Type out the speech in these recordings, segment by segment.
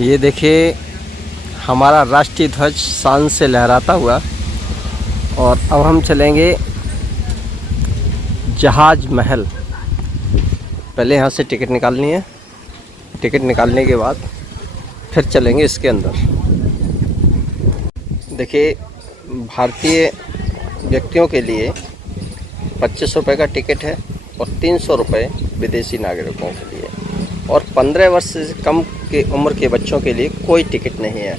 ये देखिए हमारा राष्ट्रीय ध्वज शान से लहराता हुआ। और अब हम चलेंगे जहाज महल। पहले यहाँ से टिकट निकालनी है, टिकट निकालने के बाद फिर चलेंगे इसके अंदर। देखिए भारतीय व्यक्तियों के लिए 25 रुपये का टिकट है और 300 रुपये विदेशी नागरिकों के लिए, और 15 वर्ष से कम की उम्र के बच्चों के लिए कोई टिकट नहीं है।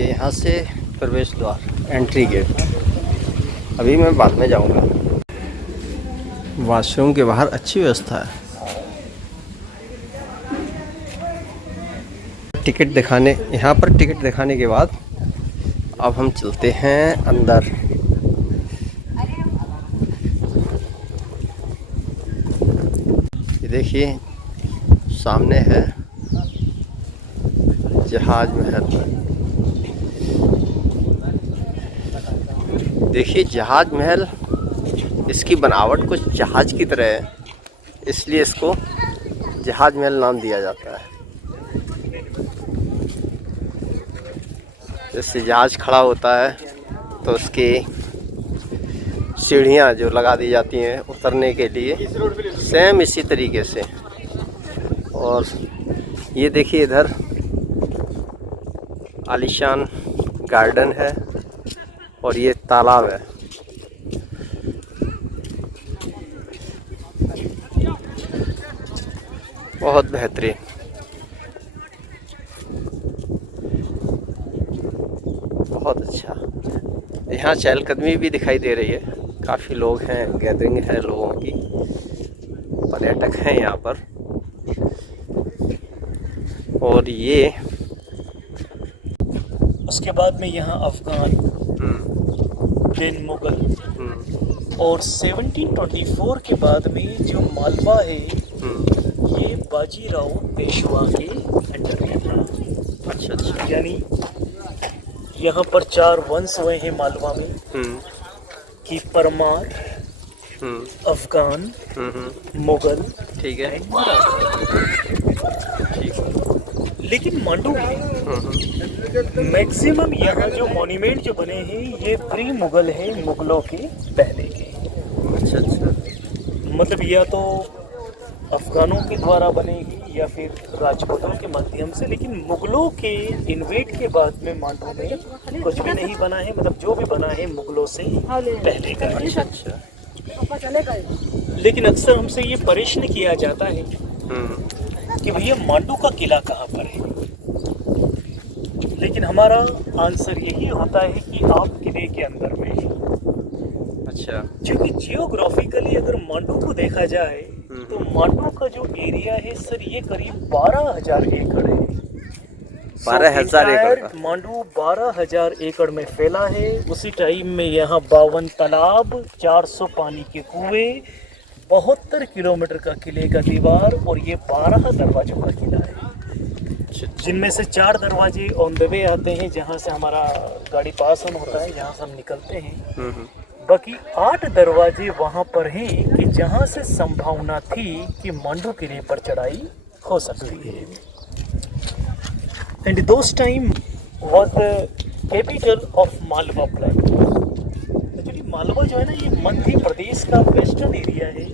यहाँ से प्रवेश द्वार, एंट्री गेट। अभी मैं बाद में जाऊँगा। वॉशरूम के बाहर अच्छी व्यवस्था है। टिकट दिखाने, यहाँ पर टिकट दिखाने के बाद अब हम चलते हैं अंदर। ये देखिए सामने है जहाज महल। देखिए जहाज महल, इसकी बनावट कुछ जहाज की तरह है, इसलिए इसको जहाज महल नाम दिया जाता है। जैसे जहाज खड़ा होता है तो उसकी सीढ़ियाँ जो लगा दी जाती हैं उतरने के लिए, सेम इसी तरीके से। और ये देखिए इधर आलीशान गार्डन है और ये तालाब है। बहुत बेहतरीन। बहुत अच्छा। यहाँ चहलकदमी भी दिखाई दे रही है, काफ़ी लोग हैं, गैदरिंग है लोगों की, पर्यटक हैं यहाँ पर। और ये उसके बाद में यहाँ अफगान, देन मुगल, और 1724 के बाद में जो मालवा है ये बाजीराव पेशवा के अंडर में था। अच्छा। यानी यहाँ पर 4 वंश हुए हैं मालवा में, कि परमार, अफगान, मुगल, ठीक है। लेकिन मांडू में मैक्सिमम यहाँ जो मॉन्यूमेंट जो बने हैं ये प्री मुगल है, मुगलों के पहले के। अच्छा। मतलब या तो अफगानों के द्वारा बनेगी या फिर राजपूतों के माध्यम से, लेकिन मुगलों के इन्वेट के बाद में मांडू में कुछ भी नहीं बना है। मतलब जो भी बना है मुगलों से पहले का है। अच्छा। लेकिन अक्सर हमसे ये प्रश्न किया जाता है कि भैया मांडू का किला कहाँ पर है। लेकिन हमारा आंसर यही होता है कि आप किले के अंदर में हैं। अच्छा। क्योंकि जियोग्राफिकली अगर मांडू को देखा जाए तो मांडू का जो एरिया है सर ये करीब 12,000 एकड़ है। 12,000 एकड़ का मांडू 12,000 एकड़ में फैला है। उसी टाइम में यहाँ 52 तालाब, 400 पानी के कुएं, 72 किलोमीटर का किले का दीवार, और ये 12 दरवाजों का किला है, जिनमें से 4 दरवाजे ऑन द वे आते हैं जहाँ से हमारा गाड़ी पास ऑन होता है, जहाँ से हम निकलते हैं। बाकी 8 दरवाजे वहाँ पर हैं कि जहाँ से संभावना थी कि मांडू किले पर चढ़ाई हो सकती है। And those time was the capital of Malwa plain. Actually Malwa जो है ना ये मध्य प्रदेश का वेस्टर्न एरिया है,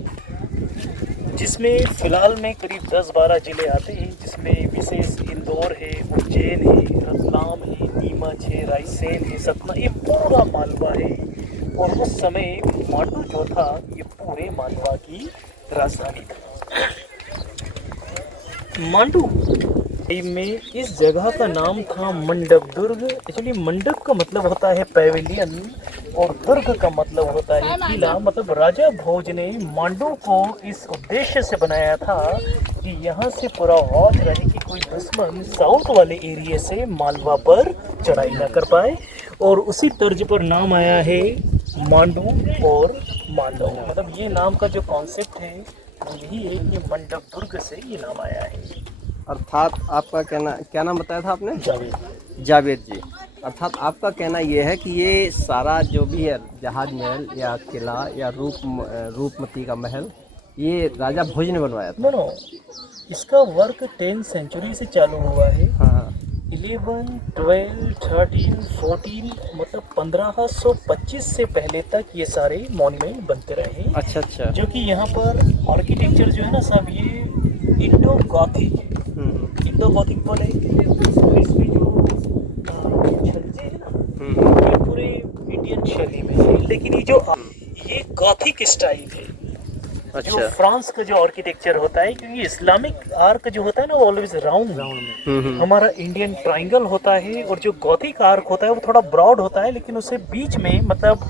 जिसमें फिलहाल में करीब 10-12 जिले आते हैं, जिसमें विशेष इंदौर है, उज्जैन है, रतलाम है, नीमच है, रायसेन है, सतना, ये पूरा मालवा है। और उस समय मांडू जो था ये पूरे मालवा की राजधानी था। मांडू में इस जगह का नाम था मंडप दुर्ग। एक्चुअली मंडप का मतलब होता है पैवेलियन और दुर्ग का मतलब होता है किला। मतलब राजा भोज ने मांडू को इस उद्देश्य से बनाया था कि यहाँ से पूरा वॉच रहे कि कोई दुश्मन साउथ वाले एरिया से मालवा पर चढ़ाई ना कर पाए। और उसी तर्ज पर नाम आया है मांडू और मांडव। मतलब ये नाम का जो कॉन्सेप्ट है वो यही है कि मंडप दुर्ग से ये नाम आया है। अर्थात आपका कहना, क्या नाम बताया था आपने? जावेद। जावेद जी। अर्थात आपका कहना ये है कि ये सारा जो भी है जहाज महल या किला या रूपमती का महल, ये राजा भोज ने बनवाया था। नो, इसका वर्क 10th सेंचुरी से चालू हुआ है। हाँ 11, 12, 13, 14 मतलब 1525 से पहले तक ये सारे मॉन्यूमेंट बनते रहे। अच्छा अच्छा। जो कि यहाँ पर आर्किटेक्चर जो है ना साहब, ये इंडो गॉथिक है। इंडो गॉथिक बोले तो इसमें जो छज्जे है ना, ये पूरे इंडियन शैली में है, लेकिन ये गॉथिक स्टाइल है। अच्छा। जो फ्रांस का जो आर्किटेक्चर होता है, क्योंकि इस्लामिक आर्क जो होता है ना वो ऑलवेज राउंड में, हमारा इंडियन ट्रायंगल होता है, और जो गॉथिक आर्क होता है वो थोड़ा ब्रॉड होता है, लेकिन उसे बीच में मतलब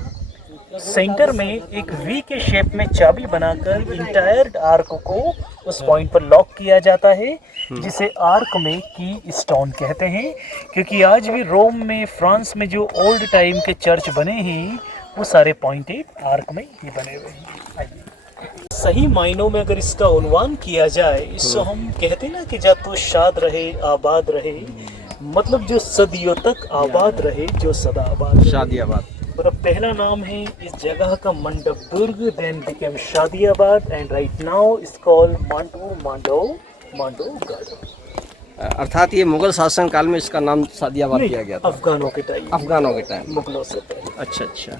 सेंटर में एक वी के शेप में चाबी बनाकर इंटायर आर्क को उस पॉइंट पर लॉक किया जाता है, जिसे आर्क में की स्टोन कहते हैं। क्योंकि आज भी रोम में, फ्रांस में जो ओल्ड टाइम के चर्च बने हैं वो सारे पॉइंटेड आर्क में ही बने हुए हैं। आइए, सही मायनों में अगर इसका उन्वान किया जाए, इसको हम कहते हैं ना कि जा तो शाद रहे आबाद रहे, मतलब जो सदियों तक आबाद रहे, जो सदा आबाद रहे। शादियाबाद। और अब पहला नाम है इस जगह का Mandap Durg, then became Shadiabad, and right now it's called Mandogarh. अर्थात ये मुगल शासन काल में इसका नाम शादियाबाद दिया गया था। अफगानों के टाइम, अफगानों के टाइम, मुगलों से पहले। अच्छा अच्छा।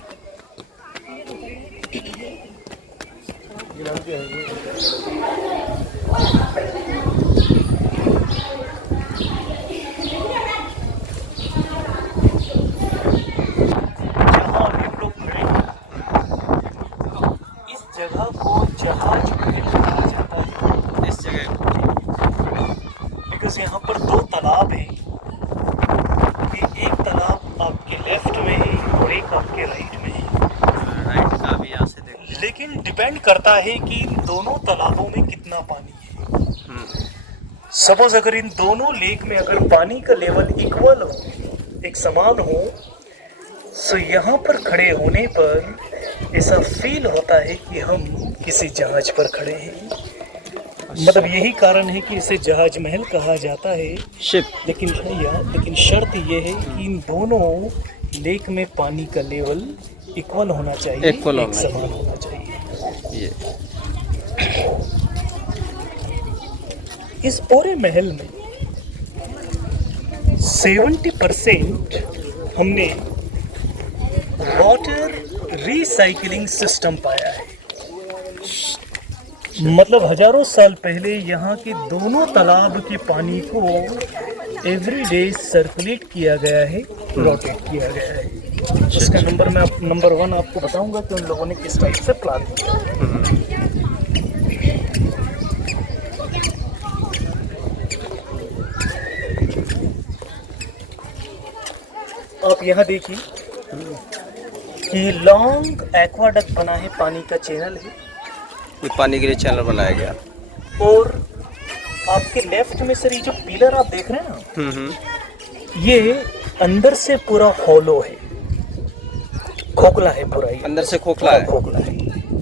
इस जगह को जहाज महल कहा जाता है। इस जगह बिकॉज यहाँ पर दो तालाब हैं। एक तालाब आपके लेफ्ट में है और एक आपके राइट में है। राइट का भी यहाँ से देखते हैं। लेकिन डिपेंड करता है कि इन दोनों तालाबों में कितना पानी है। सपोज अगर इन दोनों लेक में अगर पानी का लेवल इक्वल हो, एक समान हो, तो यहाँ पर खड़े होने पर ऐसा फील होता है कि हम किसी जहाज पर खड़े हैं। मतलब यही कारण है कि इसे जहाज महल कहा जाता है। शिप। लेकिन शर्त यह है कि इन दोनों लेक में पानी का लेवल इक्वल होना चाहिए, एक समान होना चाहिए। ये इस पूरे महल में 70% हमने वाटर रिसाइकलिंग सिस्टम पाया है। मतलब हजारों साल पहले यहाँ के दोनों तालाब के पानी को एवरी डे सर्कुलेट किया गया है, रोटेट किया गया है। इसका नंबर 1 आपको बताऊंगा कि उन लोगों ने किस टाइप से प्लान किया। आप यहाँ देखिए कि लॉन्ग एक्वाडक्ट बना है, पानी का चैनल है। ये पानी के लिए चैनल बनाया गया। और आपके लेफ्ट में सर ये जो पिलर आप देख रहे हैं ना, ये अंदर से पूरा होलो है, खोखला है पूरा। ये अंदर से खोखला है। खोखला है,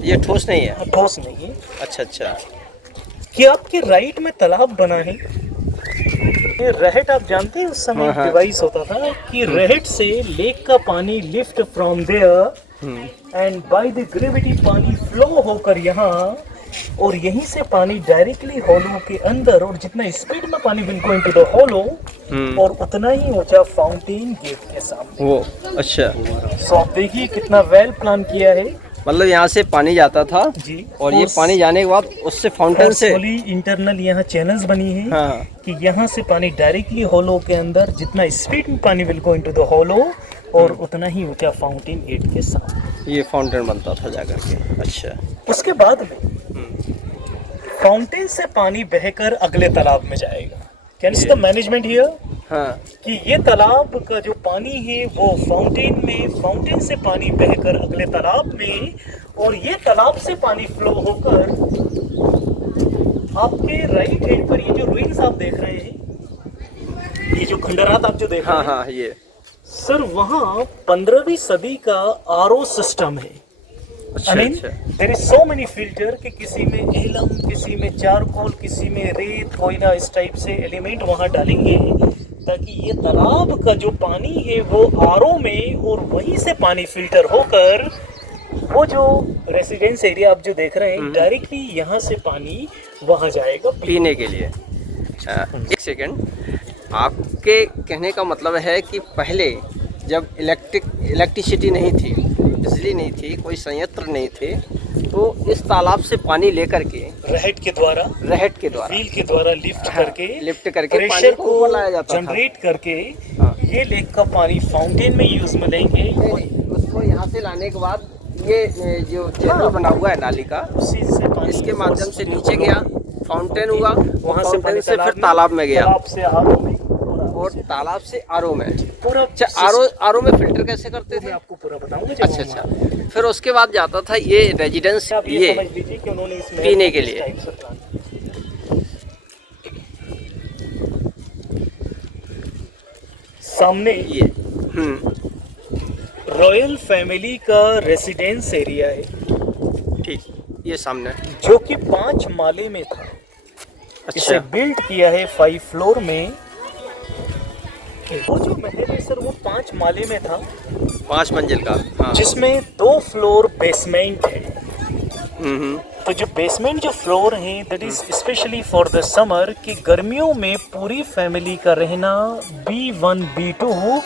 ये ठोस नहीं है। ठोस नहीं है। अच्छा अच्छा। कि आपके राइट में तालाब बना है। ये रहट आप जानते हैं, उस समय डिवाइस होता था कि रहट से लेक का पानी lift from there and by the gravity पानी फ्लो होकर यहाँ, और यहीं से पानी डायरेक्टली होलो के अंदर, और जितना स्पीड में पानी will go into the hollow, और उतना ही ऊंचा फाउंटेन गेट के सामने। वो अच्छा। सो आप देखिए कितना वेल प्लान किया है। मतलब यहाँ से पानी जाता था जी, और ये पानी जाने के बाद उससे फाउंटेन से इंटरनल यहाँ चैनल्स बनी है। हाँ। कि यहाँ से पानी डायरेक्टली होलो के अंदर, जितना स्पीड में पानी will go into the hollow, और उतना ही ऊंचा फाउंटेन गेट के सामने ये फाउंटेन बनता था जाकर के। अच्छा। उसके बाद में फाउंटेन से पानी बहकर अगले तालाब में जाएगा। Can see the management here? हाँ। कि ये तालाब का जो पानी है वो फाउंटेन में, फाउंटेन से पानी बहकर अगले तालाब में, और ये तालाब से पानी फ्लो होकर आपके राइट हैंड पर ये जो रुइंस आप देख रहे हैं, ये जो खंडरात आप जो देख रहे हैं, हाँ सर, वहाँ 15वीं सदी का आरओ सिस्टम है। अच्छा, I mean, अच्छा। there is so many filter कि किसी में एलम, किसी में चारकोल, किसी में रेत, कोयला, इस टाइप से एलिमेंट वहाँ डालेंगे ताकि ये तालाब का जो पानी है वो आरओ में, और वहीं से पानी फिल्टर होकर वो जो रेसिडेंस एरिया आप जो देख रहे हैं डायरेक्टली यहाँ से पानी वहाँ जाएगा पीने के लिए। एक सेकेंड, आपके कहने का मतलब है कि पहले जब इलेक्ट्रिसिटी नहीं थी, बिजली नहीं थी, कोई संयंत्र नहीं थे, तो इस तालाब से पानी लेकर के रहट के द्वारा व्हील के द्वारा लिफ्ट करके प्रेशर को लाया जाता था। जनरेट करके ये लेक का पानी फाउंटेन में यूज में लेंगे। उसको यहाँ से लाने के बाद ये जो चैनल बना हुआ है नाली का, उसी से पानी इसके माध्यम से नीचे गया, फाउंटेन हुआ, वहाँ से पानी से फिर तालाब में गया, तालाब से आरओ में, और तालाब से आरओ में। पूरा अच्छा, आरओ में फिल्टर कैसे करते थे? मैं आपको पूरा बताऊंगा जब अच्छा हम अच्छा। फिर उसके बाद जाता था ये रेजिडेंस, आप ये समझ लीजिए कि उन्होंने इसमें पीने के लिए। इस टाइप से प्लान किया। सामने ये रॉयल फैमिली का रेसिडेंस एरिया है, ठीक, ये सामने। जो कि 5 माले में था। इसे अच्छा, बिल्ड किया है 5 फ्लोर में। वो जो महल है सर वो 5 माले में था, 5 मंजिल का। हाँ। जिसमें 2 फ्लोर बेसमेंट है। हम्म। तो जो बेसमेंट जो फ्लोर है that is specially for the summer, कि गर्मियों में पूरी फैमिली का रहना B1 B2,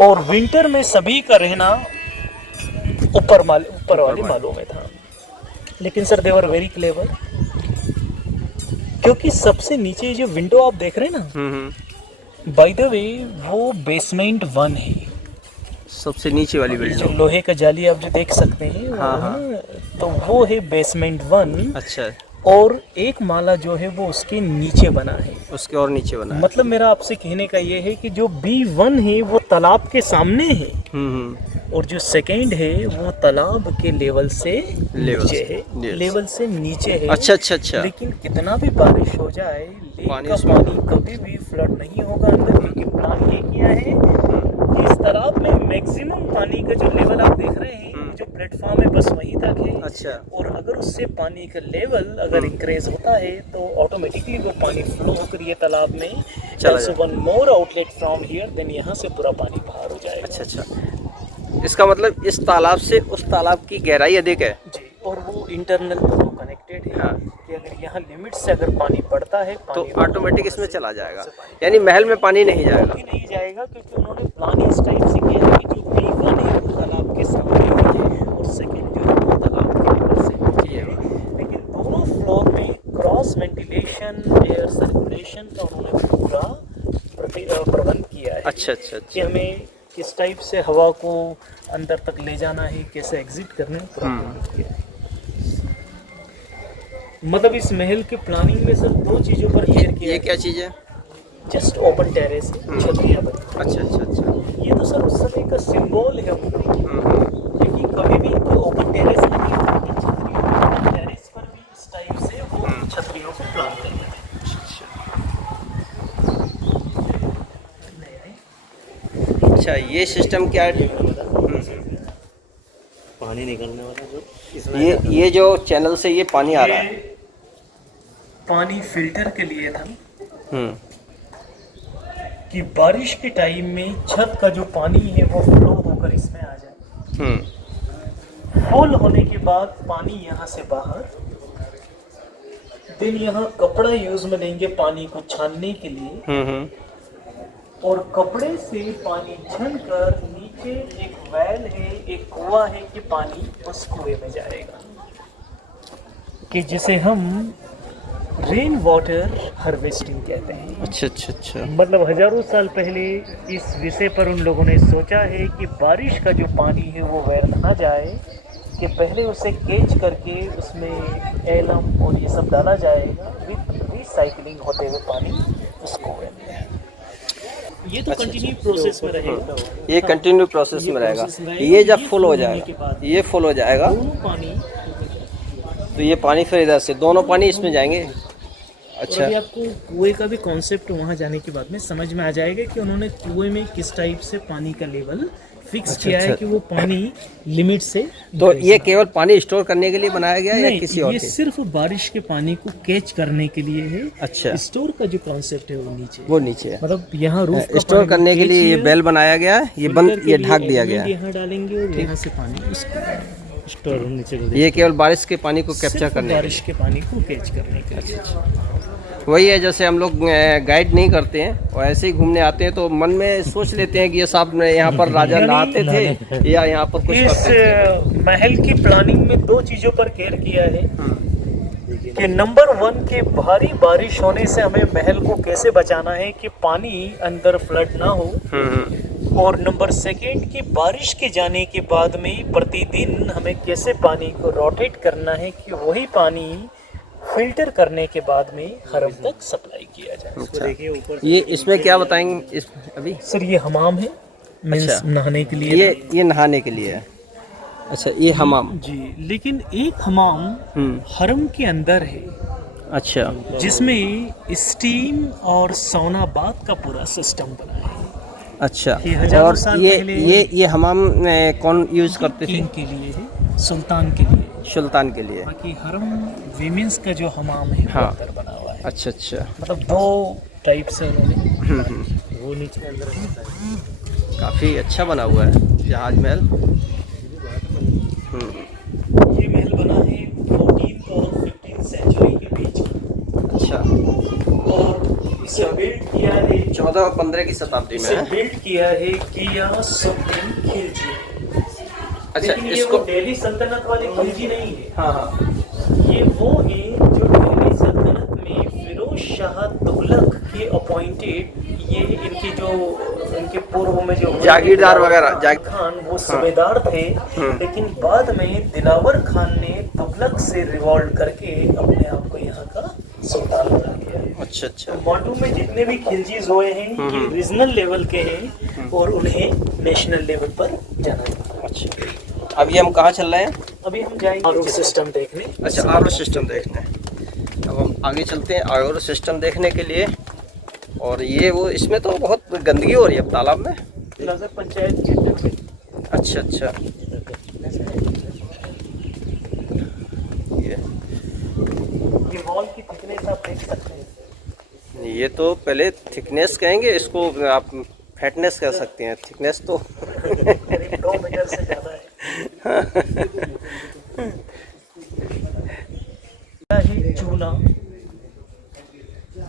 और विंटर में सभी का रहना ऊपर वाले मालों में था। लेकिन sir they were very clever, क्योंकि सबसे नीचे जो विंडो आप देख रहे हैं ना, बाय द वे वो बेसमेंट 1 है। सबसे नीचे वाली जो बिल्डिंग। लोहे का जाली आप जो देख सकते हैं वो हाँ, है ना, तो वो है बेसमेंट 1। अच्छा, और एक माला जो है वो उसके नीचे बना है। उसके और नीचे बना है। मतलब मेरा आपसे कहने का ये है कि जो B1 है वो तालाब के सामने है, और जो सेकंड है वो तालाब के लेवल से नीचे है, लेवल से नीचे है। अच्छा अच्छा अच्छा। लेकिन कितना भी बारिश हो जाए, लेक पानी का उसमें- पानी कभी भी फ्लड नहीं होगा अंदर, क्योंकि प्लान ये किया है कि इस तालाब में मैक्सिमम पानी का जो लेवल आप देख रहे हैं, जो प्लेटफॉर्म है बस वहीं तक है। अच्छा, और अगर उससे पानी का लेवल अगर इंक्रीज होता है तो ऑटोमेटिकली वो पानी फ्लो होकर ये तालाब में चला जाए। One more outlet from here, then यहाँ से पूरा पानी बाहर हो जाएगा। अच्छा अच्छा। इसका मतलब इस तालाब से उस तालाब की गहराई अधिक है। जी, और वो इंटरनल दोनों कनेक्टेड है। हाँ। कि अगर यहाँ लिमिट से अगर पानी बढ़ता है तो पानी ऑटोमेटिक इसमें चला जाएगा, यानी महल में पानी नहीं जाएगा। ही नहीं जाएगा, क्योंकि उन्होंने प्लान इस टाइप से किया है कि जो B1 है वो तालाब के सामने है, और सेकंड जो है वो तालाब के ऊपर से नीचे है। लेकिन दोनों फ्लोर में क्रॉस वेंटिलेशन, एयर सर्कुलेशन का उन्होंने पूरा प्रबंध किया है। अच्छा अच्छा कि अच्छा। हमें किस टाइप से हवा को अंदर तक ले जाना है, कैसे एग्जिट करना है, पूरा प्रबंध किया है। मतलब इस महल के प्लानिंग में सर 2 चीज़ों पर केयर किया ये है। क्या चीज़ है? जस्ट ओपन टेरेस, छतरियाँ बनी। अच्छा अच्छा अच्छा। ये तो सर उस समय का सिंबल है, क्योंकि कभी भी तो ओपन टेरेस नहीं होता, लेकिन छतरियों ओपन टेरेस पर भी इस टाइप से वो छतरियों को प्लान करते हैं। अच्छा, ये सिस्टम क्या है? पानी निकलने वाला जो इसमें ये जो चैनल से ये पानी आ रहा है। ये पानी फिल्टर के लिए था, कि बारिश के टाइम में छत का जो पानी है वो फ्लो होकर इसमें आ जाए। फुल होने के बाद पानी यहाँ से बाहर, देन यहाँ कपड़ा यूज में लेंगे पानी को छानने के लिए, और कपड़े से पानी छन कर नीचे एक वेल है, एक कुआं है कि पानी उस कुएं में जाएगा, कि जिसे हम रेन वाटर हार्वेस्टिंग कहते हैं। अच्छा अच्छा अच्छा। मतलब हजारों साल पहले इस विषय पर उन लोगों ने सोचा है कि बारिश का जो पानी है वो व्यर्थ ना जाए, कि पहले उसे कैच करके उसमें एलम और ये सब डाला जाएगा, विद रिसाइकलिंग होते हुए पानी उस कुएं में। ये तो कंटिन्यू प्रोसेस में रहेगा। ये कंटिन्यू प्रोसेस में रहेगा। ये जब फुल हो जाएगा, ये फुल हो जाएगा, दोनों पानी, तो ये पानी फिर इधर से दोनों पानी इसमें जाएंगे। अच्छा, अभी आपको कुएं का भी कॉन्सेप्ट वहाँ जाने के बाद में समझ में आ जाएगा कि उन्होंने कुएं में किस टाइप से पानी का लेवल फिक्स अच्छा, किया है अच्छा। कि वो पानी लिमिट से तो ये केवल पानी स्टोर करने के लिए बनाया गया है या नहीं, किसी और ये के? सिर्फ बारिश के पानी को कैच करने के लिए है। अच्छा। स्टोर का जो कॉन्सेप्ट है वो नीचे है। वो नीचे है। मतलब यहाँ रूफ का स्टोर पानी करने के कैच लिए ये किया, बेल बनाया गया है, ये बंद, फिल्टर के ये लिए ढक दिया गया एलिमेंट है। यहाँ डालेंगे और यहाँ से पानी उसको स्टोर नीचे कर देंगे। ये केवल बारिश के पानी को कैप्चर सिर्फ करने के बारिश के पानी को कैच करने के लिए। लिए। वही है, जैसे हम लोग गाइड नहीं करते हैं और ऐसे ही घूमने आते हैं तो मन में सोच लेते हैं कि ये साहब यहाँ पर राजा नहाते थे या यहाँ पर कुछ इस करते थे। महल की प्लानिंग में दो चीजों पर केयर किया है कि नंबर 1 कि भारी बारिश होने से हमें महल को कैसे बचाना है कि पानी अंदर फ्लड ना हो, और नंबर 2 कि बारिश के जाने के बाद में प्रतिदिन हमें कैसे पानी को रोटेट करना है कि वही पानी फिल्टर करने के बाद में हरम तक सप्लाई किया जाए। अच्छा। देखिए ऊपर ये इसमें क्या बताएंगे इस अभी? सर ये हमाम है, मीन्स अच्छा। नहाने के लिए। ये नहाने के लिए है। अच्छा, ये हमाम। जी, लेकिन एक हमाम हरम के अंदर है अच्छा। जिसमें स्टीम और सौना बाथ का पूरा सिस्टम बना है। अच्छा, ये हजारों और साल ये पहले ये हमाम कौन यूज करते थे? किंग के लिए है, सुल्तान के लिए। सुल्तान के लिए। बाकी हरम वीमेंस का जो हमाम है वो हाँ। अंदर बना हुआ है। अच्छा अच्छा। मतलब 2 टाइप से उन्होंने वो नीचे अंदर काफ़ी अच्छा बना हुआ है जहाज महल। ये महल बना है 14th और 15th सेंचुरी के बीच में। अच्छा, और इसे बिल्ड किया है 14 और 15 की शताब्दी में इसे है। बिल्ड किया है किया सुद्दीन खिलजी। अच्छा, लेकिन ये इसको वो दिल्ली सल्तनत वाली खिलजी नहीं है। हाँ हाँ। ये वो है जो दिल्ली सल्तनत में फिरोज शाह तुगलक के अपॉइंटेड, ये इनके जो इनके पूर्व में जो जागीरदार वगैरह खान वो सूबेदार थे, लेकिन बाद में दिलावर खान ने तुगलक से रिवॉल्ट करके अपने आप को यहाँ का सुल्तान बना दिया। अच्छा अच्छा। मांडू में जितने भी खिलजीज हुए हैं ये रीजनल लेवल के हैं और उन्हें नेशनल लेवल पर जाना जाता है। अच्छा, अब ये हम कहाँ चल रहे हैं? अभी हम जाएंगे आरओ सिस्टम देखने। अच्छा, आरओ सिस्टम देखने। अब हम आगे चलते हैं आरओ सिस्टम देखने के लिए। और ये वो इसमें तो बहुत गंदगी हो रही है अब तालाब में। नगर पंचायत के अंडर में। अच्छा अच्छा। ये वॉल की थिकनेस आप देख सकते हैं। ये तो पहले थिकनेस कहेंगे, इसको आप फैटनेस कह सकते हैं। थिकनेस तो करीब 2 मीटर से ज़्यादा है। चूना,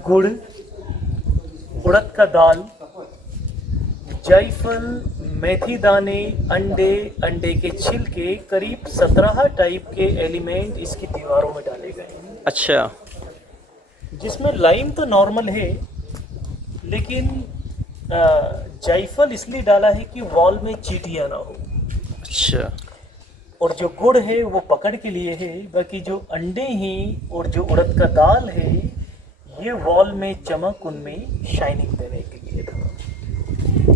गुड़, उड़द का दाल, जायफल, मेथी दाने, अंडे, अंडे के छिलके, करीब 17 टाइप के एलिमेंट इसकी दीवारों में डाले गए हैं। अच्छा। जिसमें लाइम तो नॉर्मल है, लेकिन जायफल इसलिए डाला है कि वॉल में चींटियां ना हो। अच्छा। और जो गुड़ है वो पकड़ के लिए है, बाकी जो अंडे हैं और जो उड़द का दाल है ये वॉल में चमक, उनमें शाइनिंग देने के लिए था।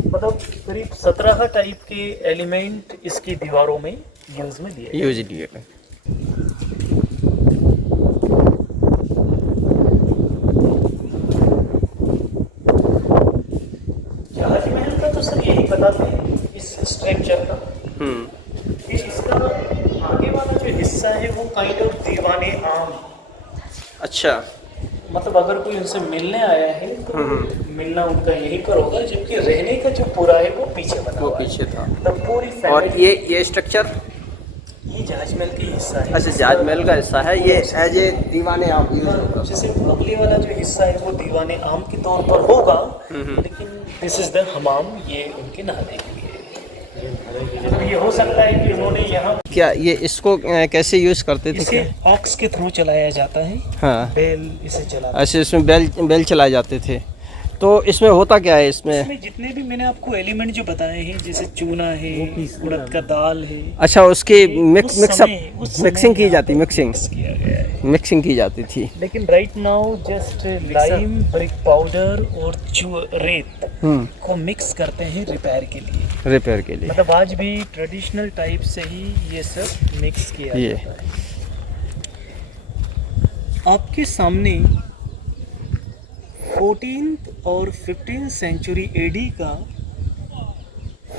मतलब करीब 17 टाइप के एलिमेंट इसकी दीवारों में यूज में लिए। जहाज महल का तो सर यही बताते हैं इस स्ट्रक्चर का कि इसका आगे वाला जो हिस्सा है वो काइंड ऑफ दीवाने आम। अच्छा। मतलब अगर कोई उनसे मिलने आया है तो मिलना उनका यहीं पर होगा, जबकि रहने का जो पूरा है वो पीछे बना वो हुआ है। पीछे था। तो पूरी और फैमिली ये स्ट्रक्चर ये जहाज महल का हिस्सा है। अच्छा, जहाज महल का हिस्सा है ये। एज ए दीवाने आम यूज होता है। जैसे अगले वाला जो हिस्सा है वो दीवाने आम के तौर पर होगा, लेकिन दिस इज द हमाम, ये उनके नहाने के लिए। तो ये हो सकता है कि उन्होंने यहाँ क्या ये इसको कैसे यूज करते थे? इसे ऑक्स के थ्रू चलाया जाता है। हाँ, बेल इसे चलाता ऐसे इसमें बेल चलाए जाते थे। तो इसमें होता क्या है इसमें? जितने भी मैंने आपको एलिमेंट जो बताए हैं, जैसे चूना है, उड़द का दाल है, अच्छा, उसकी उस मिक्सिंग की जाती, मिक्सिंग किया गया है। मिक्सिंग की जाती थी। लेकिन right now just lime, brick powder और रेत को मिक्स करते हैं रिपेयर के लिए। मतलब आज भी ट्रेडिशनल टाइप से ही ये सब मिक्स किया जाता है। आपके सामने 14th और 15th सेंचुरी एडी का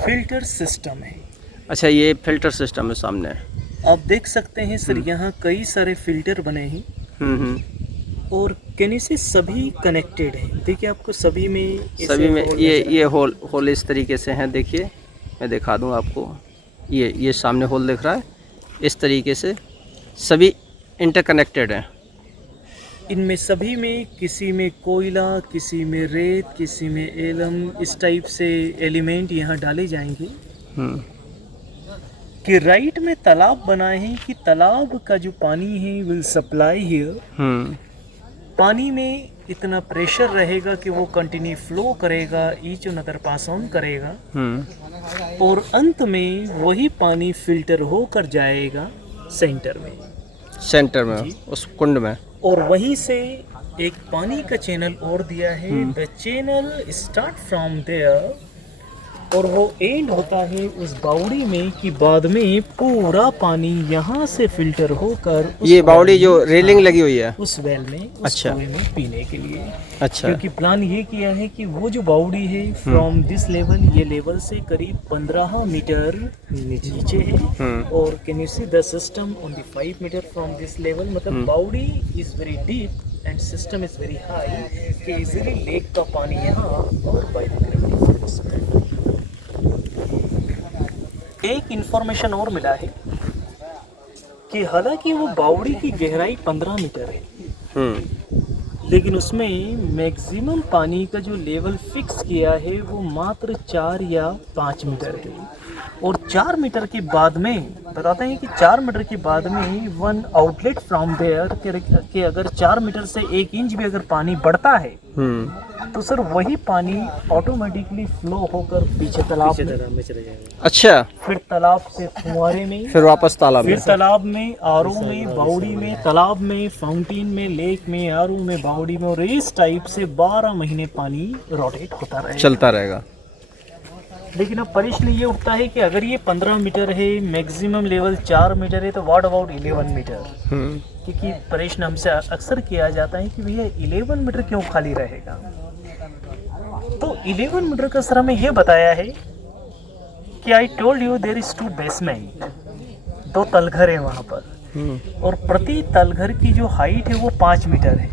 फिल्टर सिस्टम है। अच्छा, ये फिल्टर सिस्टम है सामने। आप देख सकते हैं सर, यहाँ कई सारे फिल्टर बने हैं और कहने से सभी कनेक्टेड हैं। देखिए आपको सभी में सभी में ये होल इस तरीके से हैं। देखिए मैं दिखा दूं आपको, ये सामने होल दिख रहा है, इस तरीके से सभी इंटरकनेक्टेड हैं। इनमें सभी में किसी में कोयला, किसी में रेत, किसी में एलम, इस टाइप से एलिमेंट यहाँ डाले जाएंगे कि राइट में तालाब बनाए हैं कि तालाब का जो पानी है विल सप्लाई हियर। पानी में इतना प्रेशर रहेगा कि वो कंटिन्यू फ्लो करेगा, ईच अनदर पास ऑन करेगा और अंत में वही पानी फिल्टर होकर जाएगा सेंटर में उस कुंड में, और वहीं से एक पानी का चैनल और दिया है। The channel start from there और वो एंड होता है उस बावड़ी में कि बाद में पूरा पानी यहाँ से फिल्टर होकर ये बावड़ी जो रेलिंग लगी हुई है उस वेल में, उस कुएं में पीने के लिए। अच्छा, क्योंकि प्लान ये किया है कि वो जो बावड़ी है फ्रॉम दिस लेवल, ये लेवल से करीब 15 मीटर नीचे है और can you see the system only 5 meter from this level. मतलब बावड़ी is very deep and system is very high कि इजीली लेक का पानी यहाँ और बाय द ग्रेविटी हो सकता है। एक इंफॉर्मेशन और मिला है कि हालांकि वो बावड़ी की गहराई 15 मीटर है लेकिन उसमें मैक्सिमम पानी का जो लेवल फिक्स किया है वो मात्र 4 या 5 मीटर है। और 4 मीटर के बाद में बताते हैं कि 4 मीटर के बाद में वन आउटलेट फ्रॉम देयर कि अगर 4 मीटर से 1 इंच भी अगर पानी बढ़ता है तो सर वही पानी ऑटोमेटिकली फ्लो होकर पीछे तालाब में चले जाएगा। अच्छा, फिर तालाब से फुहारे में, फिर वापस तालाब में, फिर तालाब में, आरओ में, बावड़ी में, तालाब में, फाउंटेन में, लेक में, आरओ में, बावड़ी में, और इस टाइप से 12 महीने पानी रोटेट होता रहेगा, चलता रहेगा। लेकिन अब प्रश्न ये उठता है कि अगर ये 15 मीटर है, मैक्सिमम लेवल 4 मीटर है, तो व्हाट अबाउट 11 मीटर? क्योंकि प्रश्न हमसे अक्सर किया जाता है कि भैया 11 मीटर क्यों खाली रहेगा। तो 11 मीटर का सर हमें ये बताया है कि I told you there is 2 basement, 2 तलघर है वहाँ पर और प्रति तलघर की जो हाइट है वो 5 मीटर है।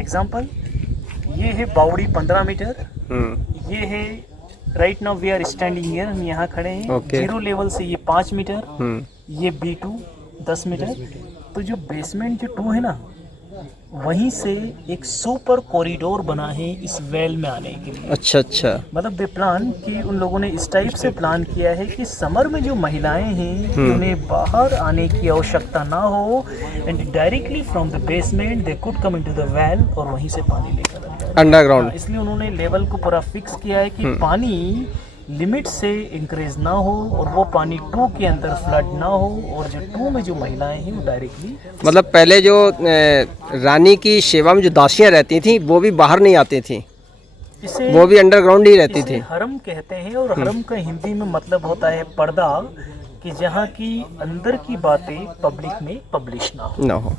एग्जाम्पल, ये है बावड़ी 15 मीटर, ये है right now we are standing here, हम यहाँ खड़े हैं, जीरो लेवल से ये 5 मीटर, ये B2 10 मीटर। तो जो बेसमेंट जो 2 है ना, वहीं से एक सुपर कॉरिडोर बना है इस वेल में आने के लिए। अच्छा अच्छा, मतलब दे प्लान कि उन लोगों ने इस टाइप से प्लान किया है कि समर में जो महिलाएं हैं उन्हें बाहर आने की आवश्यकता ना हो and directly from the basement they could come into the well और वहीं से पानी लेकर आ जाए अंडरग्राउंड। इसलिए उन्होंने लेवल को पूरा फिक्स किया है कि पानी लिमिट से इंक्रीज ना हो और वो पानी 2 के अंदर फ्लड ना हो और जो 2 में जो महिलाएं हैं वो डायरेक्टली, मतलब पहले जो रानी की सेवा में जो दासियां रहती थी वो भी बाहर नहीं आती थी, इसे वो भी अंडरग्राउंड ही रहती थी। हरम कहते हैं और हरम का हिंदी में मतलब होता है पर्दा, कि जहाँ की अंदर की बातें पब्लिक में पब्लिश ना हो।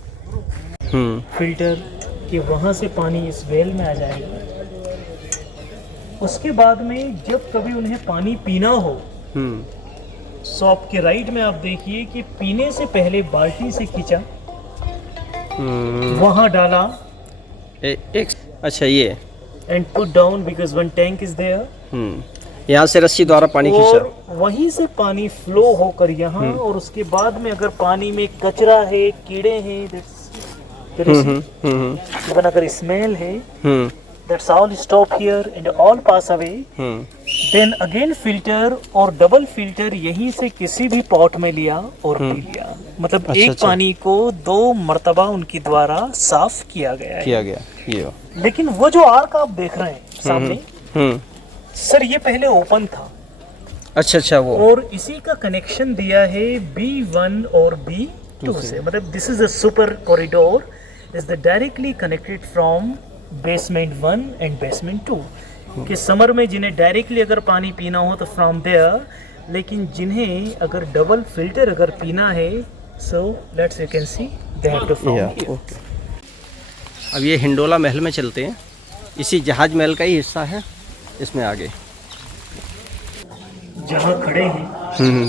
फिल्टर कि वहाँ से पानी इस वेल में आ जाएगा। उसके बाद में जब कभी उन्हें पानी पीना हो, शॉप के राइट में आप देखिए कि पीने से पहले बाल्टी से खींचा, वहां डाला एक अच्छा ये and put down because one tank is there, यहाँ से रस्सी द्वारा पानी खींचा और वहीं से पानी फ्लो होकर यहाँ, और उसके बाद में अगर पानी में कचरा है, कीड़े हैं, इवन अगर स्मेल है, that's all stop here and all pass away. Then again filter और डबल फिल्टर यहीं से किसी भी पॉट में लिया और पी लिया। मतलब एक पानी को 2 मर्तबा उनकी द्वारा साफ किया गया है। ये लेकिन वो जो आर्क आप देख रहे हैं सामने, सर ये पहले ओपन था। अच्छा वो, और इसी का कनेक्शन दिया है B1 और B2 से। मतलब this is a super corridor is the directly connected from basement 1 and basement 2 कि समर में जिन्हें डायरेक्टली अगर पानी पीना हो तो फ्रॉम देयर, लेकिन जिन्हें अगर डबल फिल्टर अगर पीना है, so let's you can see they have to from here. अब ये हिंडोला महल में चलते हैं, इसी जहाज महल का ही हिस्सा है इसमें आगे। जहाँ खड़े हैं हम्म।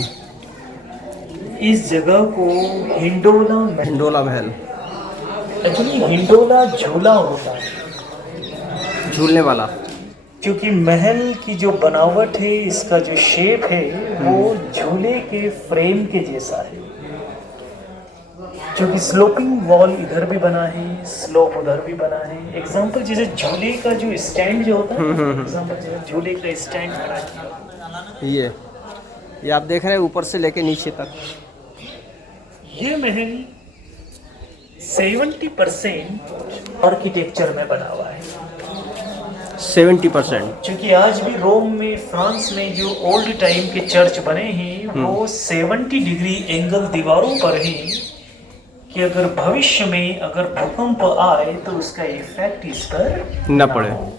इस जगह को हिंडोला महल, हिंडोला महल, एक्चुअली हिंडोला झूला होता है, झूलने वाला। क्योंकि महल की जो बनावट है, इसका जो शेप है वो झूले के फ्रेम के जैसा है, क्योंकि स्लोपिंग वॉल इधर भी बना है, स्लोप उधर भी बना है। एग्जाम्पल जैसे झूले का जो स्टैंड जो होता है, एग्जाम्पल जैसे झूले का स्टैंड खड़ा किया, ये आप देख रहे हैं ऊपर से लेके नीचे तक। ये महल 70% आर्किटेक्चर में बना हुआ है। 70%। क्योंकि आज भी रोम में, फ्रांस में जो ओल्ड टाइम के चर्च बने हैं वो 70 डिग्री एंगल दीवारों पर हैं, कि अगर भविष्य में अगर भूकंप आए तो उसका इफेक्ट इस पर न पड़े। हो।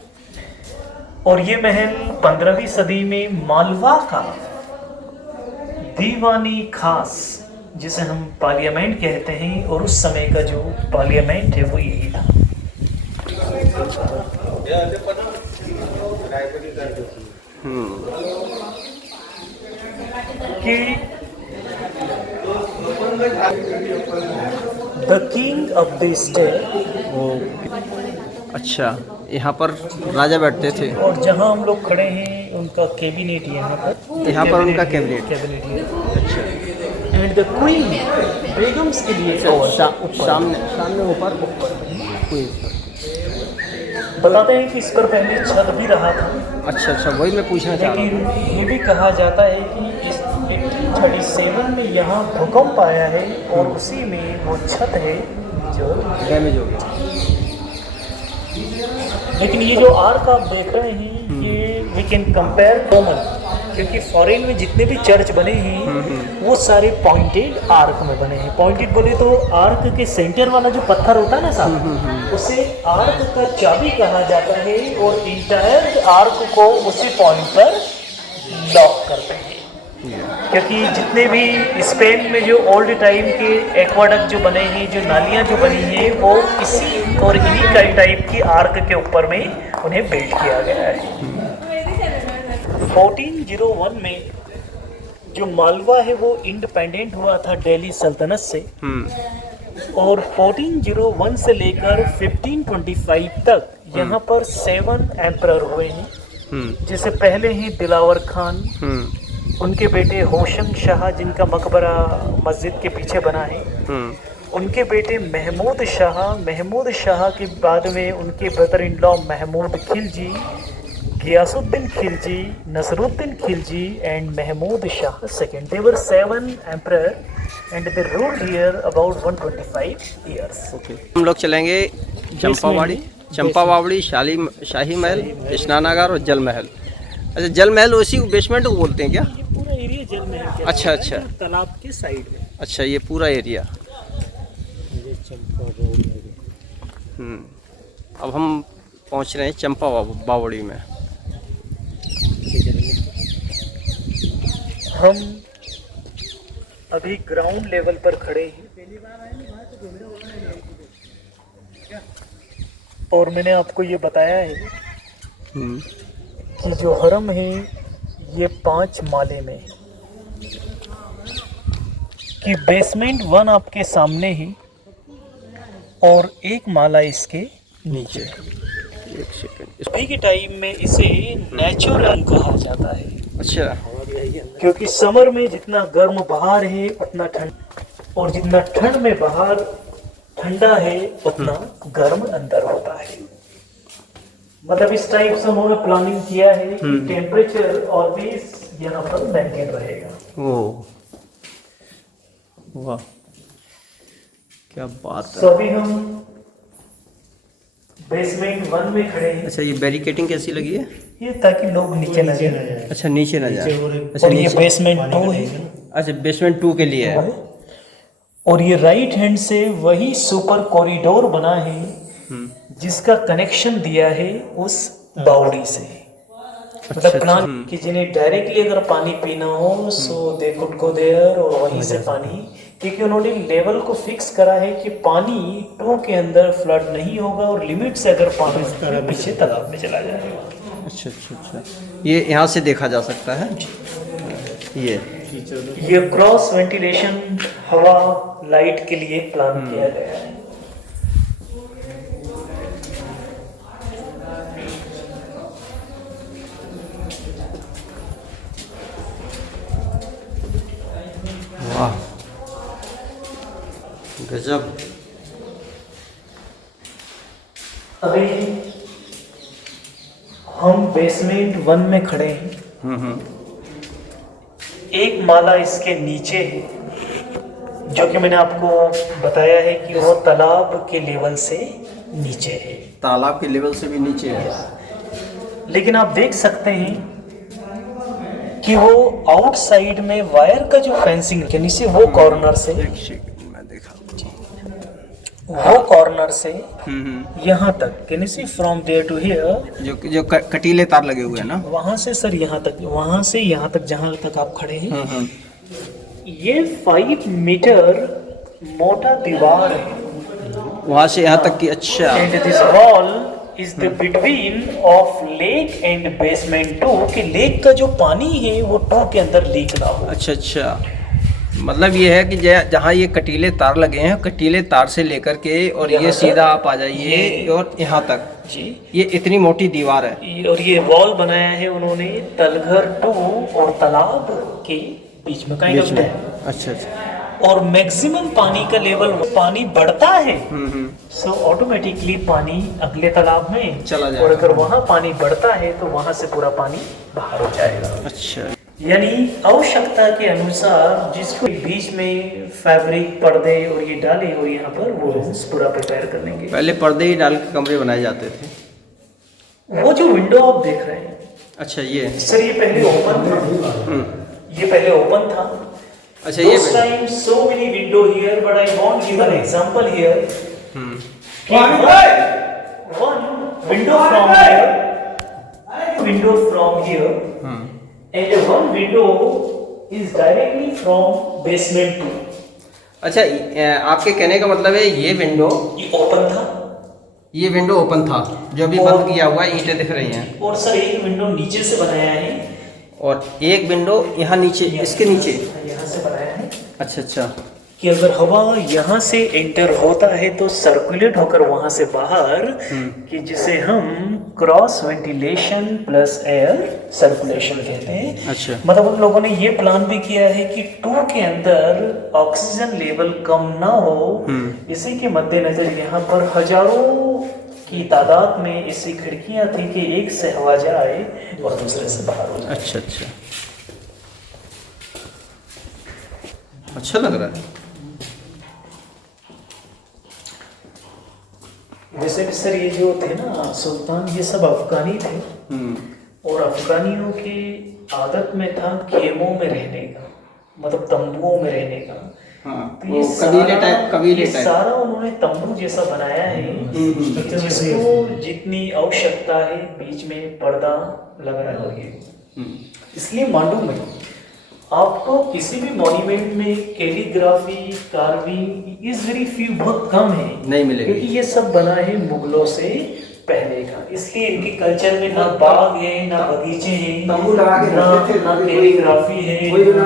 और ये महल 15वीं सदी में मालवा का दीवानी खास, जिसे हम पार्लियामेंट कहते हैं, और उस समय का जो पार्लियामेंट है वो यही था। कि the king of the state, अच्छा, यहाँ पर राजा बैठते थे। और जहाँ हम लोग खड़े हैं उनका कैबिनेट यहाँ पर उनका कैबिनेट। अच्छा। एंड द क्वीन, बेगम्स के लिए सामने ऊपर बताते हैं कि इस पर पहले छत भी रहा था। अच्छा, वही मैं पूछना चाह रहा हूँ। लेकिन ये भी कहा जाता है कि इस 1837 में यहाँ भूकंप आया है और उसी में वो छत है जो डैमेज हो गया। लेकिन ये जो आर्क आप देख रहे हैं, ये वी कैन कंपेयर कॉमन, क्योंकि फॉरेन में जितने भी चर्च बने हैं वो सारे पॉइंटेड आर्क में बने हैं। पॉइंटेड बोले तो आर्क के सेंटर वाला जो पत्थर होता है ना साहब, उसे आर्क का चाबी कहा जाता है, और इंटायर आर्क को उसी पॉइंट पर लॉक करते हैं। क्योंकि जितने भी स्पेन में जो ओल्ड टाइम के एक्वाडक्ट जो बने हैं, जो नालियाँ जो बनी हैं, वो इसी और इन्हीं का टाइप की आर्क के ऊपर में उन्हें बिल्ड किया गया है। 1401 में जो मालवा है वो इंडिपेंडेंट हुआ था दिल्ली सल्तनत से, और 1401 से लेकर 1525 तक यहाँ पर 7 एम्परर हुए हैं। जैसे पहले ही दिलावर खान, उनके बेटे होशंग शाह, जिनका मकबरा मस्जिद के पीछे बना है, उनके बेटे महमूद शाह के बाद में उनके brother in law Mahmud Khilji, Ghiyasuddin Khilji, Nasiruddin Khilji and Mahmud Shah second. They were 7 emperor and they ruled here about 125 years. हम लोग चलेंगे चंपावड़ी, शाही महल, स्नानागार और जल महल। अच्छा, जल महल उसी बेसमेंट को बोलते हैं क्या? ये पूरा एरिया जल महल के अच्छा, तालाब के साइड में। अच्छा, ये पूरा एरिया। अब हम पहुंच रहे हैं चंपा बावड़ी में। हम अभी ग्राउंड लेवल पर खड़े हैं, और मैंने आपको ये बताया है कि जो हरम है ये 5 माले में, कि बेसमेंट 1 आपके सामने है और 1 माला इसके नीचे। एक सेकंड। अभी के टाइम में इसे नेचुरल कहा जाता है। अच्छा, क्योंकि समर में जितना गर्म बाहर है उतना ठंड, और जितना ठंड में बाहर ठंडा है उतना गर्म अंदर होता है। मतलब इस टाइप से उन्होंने प्लानिंग किया है कि टेम्परेचर ऑलवेज यहाँ पर मेंटेन रहेगा। ओह वाह, क्या बात है। तो अभी हम बेसमेंट 1 में खड़े हैं। अच्छा, ये बैरिकेटिंग कैसी लगी है? ये ताकि लोग नीचे न जाए। अच्छा, नीचे ना जाए। अच्छा, और ये बेसमेंट 2 है। अच्छा, बेसमेंट 2 के लिए है। और ये राइट हैंड से वही सुपर कॉरिडोर बना है जिसका कनेक्शन दिया है उस बावड़ी से। मतलब प्लान कि जिन्हें डायरेक्टली अगर पानी पीना हो सो दे कुड गो देयर, और वहीं से पानी, क्योंकि उन्होंने लेवल को फिक्स करा है कि पानी 2 के अंदर फ्लड नहीं होगा, और लिमिट से अगर पानी पीछे तालाब में चला जाएगा। अच्छा, ये यहाँ से देखा जा सकता है। ये क्रॉस वेंटिलेशन हवा लाइट के लिए प्लान किया गया है। वाह गजब। अभी हम बेसमेंट 1 में खड़े हैं। एक माला इसके नीचे है, जो कि मैंने आपको बताया है कि वो तालाब के लेवल से नीचे है। तालाब के लेवल से भी नीचे है। लेकिन आप देख सकते हैं कि वो आउटसाइड में वायर का जो फेंसिंग के नीचे वो कॉर्नर से वो कॉर्नर से यहाँ तक यानी से फ्रॉम देयर टू हियर जो कटीले तार लगे हुए हैं ना, वहां से सर यहाँ तक, वहां से यहाँ तक जहां तक आप खड़े हैं, ये 5 मीटर मोटा दीवार है वहां से यहाँ तक की। अच्छा। And this wall is the between of lake and basement 2 कि लेक का जो पानी है वो 2 के अंदर लीक ना हो। अच्छा अच्छा, मतलब ये है कि जहाँ ये कटीले तार लगे हैं, कटीले तार से लेकर के और ये सीधा आप आ जाइए और यहाँ तक जी, ये इतनी मोटी दीवार है। और ये वॉल बनाया है उन्होंने तलघर 2 और तालाब के बीच में काइंड ऑफ है। अच्छा अच्छा। और मैक्सिमम पानी का लेवल, पानी बढ़ता है सो ऑटोमेटिकली पानी अगले तालाब में चला जाएगा। और अगर वहाँ पानी बढ़ता है तो वहाँ से पूरा पानी बाहर हो जाएगा। अच्छा, यानी आवश्यकता के अनुसार जिसको बीच में फैब्रिक पर्दे और ये डाले और यहाँ पर वो रूम्स पूरा प्रिपेयर कर लेंगे। पहले पर्दे ही डाल के कमरे बनाए जाते थे। वो जो विंडो आप देख रहे हैं, अच्छा ये सर ये पहले ओपन था, ये पहले ओपन था। अच्छा ये Those times so many window here, but I won't give an example here. One window from here, window from here, and one window is directly from basement 2. अच्छा, आपके कहने का मतलब है ये विंडो, ये ओपन था, ये विंडो ओपन था जो अभी बंद किया हुआ है, ईंटें दिख रही हैं। और सर एक विंडो नीचे से बनाया है और एक विंडो यहाँ नीचे, इसके नीचे यहाँ से बनाया है। अच्छा अच्छा, कि अगर हवा यहाँ से एंटर होता है तो सर्कुलेट होकर वहां से बाहर, कि जिसे हम cross ventilation plus air circulation कहते हैं। अच्छा, मतलब उन लोगों ने ये प्लान भी किया है कि 2 के अंदर ऑक्सीजन लेवल कम ना हो, इसी के मद्देनजर यहाँ पर हजारों की तादाद में ऐसी खिड़कियां थी कि एक से हवा जाए और दूसरे से बाहर हो जाए। अच्छा अच्छा, अच्छा लग रहा है। वैसे भी सर ये जो थे ना सुल्तान, ये सब अफगानी थे और अफगानियों की आदत में था खेमों में रहने का, मतलब तंबुओं में रहने का। तो ये कबीले टाइप सारा उन्होंने तंबू जैसा बनाया है, जिसको जितनी आवश्यकता है बीच में पर्दा लगाया हुआ। इसलिए मांडू में आपको किसी भी मॉन्यूमेंट में calligraphy, carving is very few, बहुत कम है, नहीं मिलेगी, क्योंकि ये सब बना है मुगलों से पहले का। इसलिए इनके कल्चर में ना बाग है, ना बगीचे हैं, तंबू लगा के ना कैलीग्राफी है।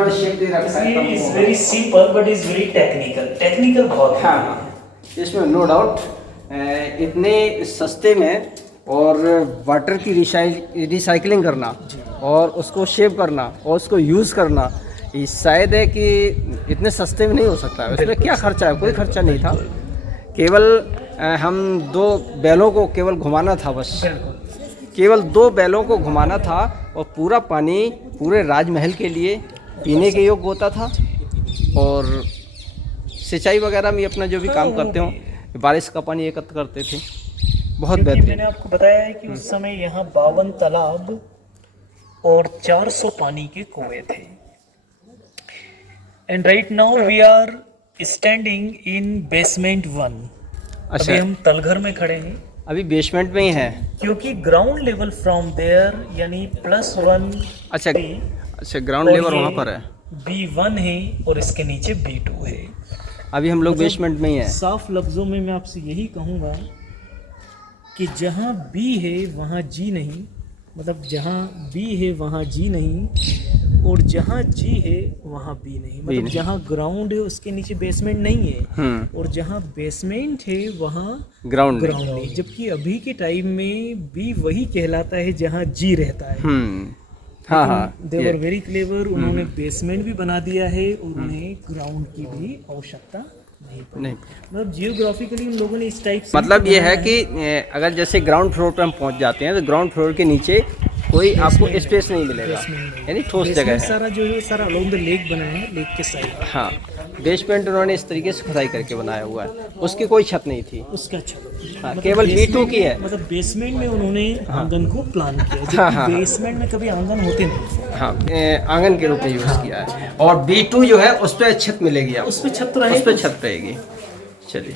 इसलिए is very simple but is very technical बहुत है। हाँ, इसमें नो डाउट। इतने सस्ते में और वाटर की रिसाइकलिंग करना और उसको शेव करना और उसको यूज़ करना, ये शायद है कि इतने सस्ते में नहीं हो सकता है। उसमें क्या खर्चा है? कोई खर्चा नहीं था, केवल हम 2 बैलों को केवल घुमाना था, बस केवल 2 बैलों को घुमाना था और पूरा पानी पूरे राजमहल के लिए पीने के योग्य होता था। और सिंचाई वगैरह में अपना जो भी काम करते हो, बारिश का पानी एकत्र करते थे, बहुत बेहतरीन। मैंने आपको बताया है कि उस समय यहाँ 52 तालाब और 400 पानी के कुएं थे। And right now we are standing in basement 1। अच्छा, अभी हम तलघर में खड़े हैं, अभी बेसमेंट में ही है, क्योंकि ग्राउंड लेवल फ्रॉम देयर यानी +1। अच्छा अच्छा, ग्राउंड लेवल वहाँ पर है, B1 है और इसके नीचे B2 है। अभी हम लोग बेसमेंट में ही हैं। साफ लफ्जों में मैं आपसे यही कहूँगा कि जहाँ B है वहाँ G नहीं, मतलब जहाँ B है वहाँ G नहीं, और जहाँ जी है वहाँ बी नहीं, मतलब जहाँ ग्राउंड है उसके नीचे बेसमेंट नहीं है, और जहाँ बेसमेंट है वहाँ ग्राउंड ग्राउंड नहीं। जबकि अभी के टाइम में बी वही कहलाता है जहाँ जी रहता है। हाँ हाँ, दे वर वेरी क्लेवर, उन्होंने बेसमेंट भी बना दिया है और उन्हें ग्राउंड की भी आवश्यकता नहीं पड़ी। नहीं, मतलब जियोग्राफिकली उन लोगों ने इस टाइप से मतलब ये है बनाया कि अगर जैसे ग्राउंड फ्लोर पे हम पहुंच जाते हैं तो ग्राउंड फ्लोर के नीचे कोई आपको Basement स्पेस नहीं मिलेगा, बेसमेंट नहीं। यानी ठोस जगह बेसमेंट है। सारा जो है सारा अलोंग द लेक बनाया है, लेक के साइड। हाँ, बेसमेंट उन्होंने इस तरीके से खुदाई करके बनाया हुआ है, उसकी कोई छत नहीं थी। उसका छत हाँ, मतलब केवल basement B2 की है। में, मतलब बेसमेंट में उन्होंने आंगन को प्लान किया, जबकि हाँ, हाँ, हाँ। बेसमेंट में कभी आंगन होते नहीं। हाँ, आंगन के रूप में यूज़ किया है। और B2 जो है उस पर छत मिलेगी आपको, उस पे छत तो रहेगी। उस पर छत रहेगी। चलिए,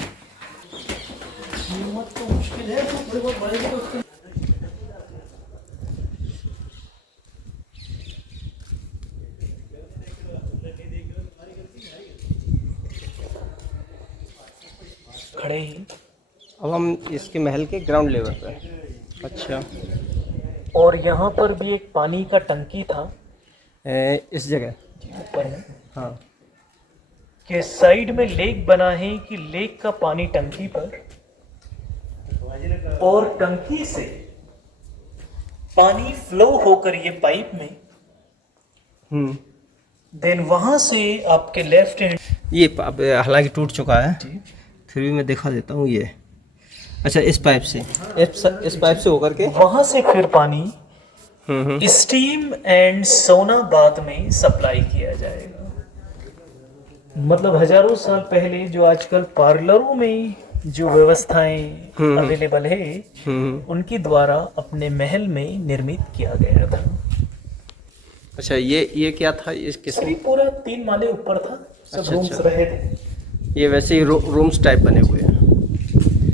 कीमत तो मुश्किल है, तो थोड़ी बहुत बढ़ेगी तो उसके खड़े ही। अब हम इसके महल के ग्राउंड लेवल पर। अच्छा, और यहाँ पर भी एक पानी का टंकी था इस जगह। ऊपर में, हाँ, के साइड में लेक बना है कि लेक का पानी टंकी पर, और टंकी से पानी फ्लो होकर ये पाइप में, देन वहां से आपके लेफ्ट हैंड, ये अब हालांकि टूट चुका है, फिर भी मैं दिखा देता हूँ ये। अच्छा, इस पाइप से, इस पाइप से होकर के वहां से फिर पानी स्टीम एंड सोना बाथ में सप्लाई किया जाएगा। मतलब हजारों साल पहले जो आजकल पार्लरों में जो व्यवस्थाएं अवेलेबल है, उनके द्वारा अपने महल में निर्मित किया गया था। अच्छा, ये क्या था, इस किसने? ये पूरा 3 माले ऊपर था, सब अच्छा, रूम्स अच्छा। रहे थे, ये वैसे ही रूम्स टाइप बने हुए हैं।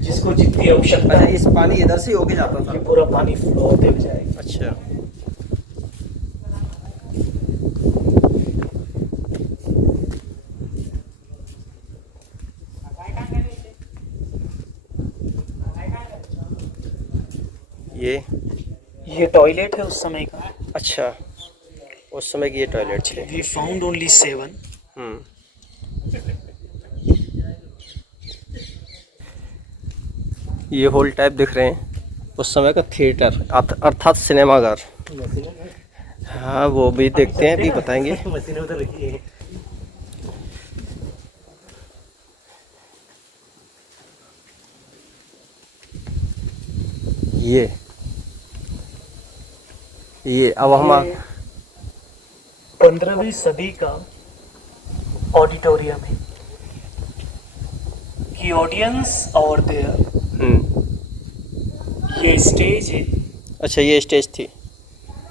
जिसको जितनी आवश्यकता अच्छा, है। इस पानी इधर से ही होके जाता था। ये पूरा पानी फ्लो होते हुए जाएगा। अच्छा, ये टॉयलेट है उस समय का। अच्छा, उस समय की ये टॉयलेट थी। We found only 7। ये हॉल टाइप दिख रहे हैं, उस समय का थिएटर अर्थात सिनेमाघर। हाँ, वो भी देखते हैं, भी बताएंगे। मशीनें उधर रखी है। ये अब हम 15वीं सदी का ऑडिटोरियम है कि ऑडियंस और देयर, ये स्टेज है। अच्छा, ये स्टेज थी।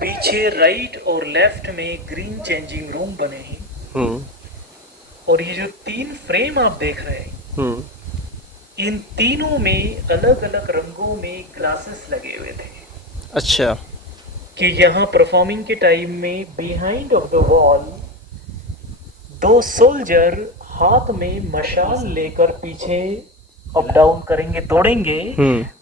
पीछे राइट और लेफ्ट में ग्रीन चेंजिंग रूम बने हैं, और ये जो 3 फ्रेम आप देख रहे हैं, इन तीनों में अलग अलग रंगों में ग्लासेस लगे हुए थे। अच्छा, कि यहाँ परफॉर्मिंग के टाइम में behind of the wall 2 soldier हाथ में मशाल लेकर पीछे अप डाउन करेंगे, दौड़ेंगे,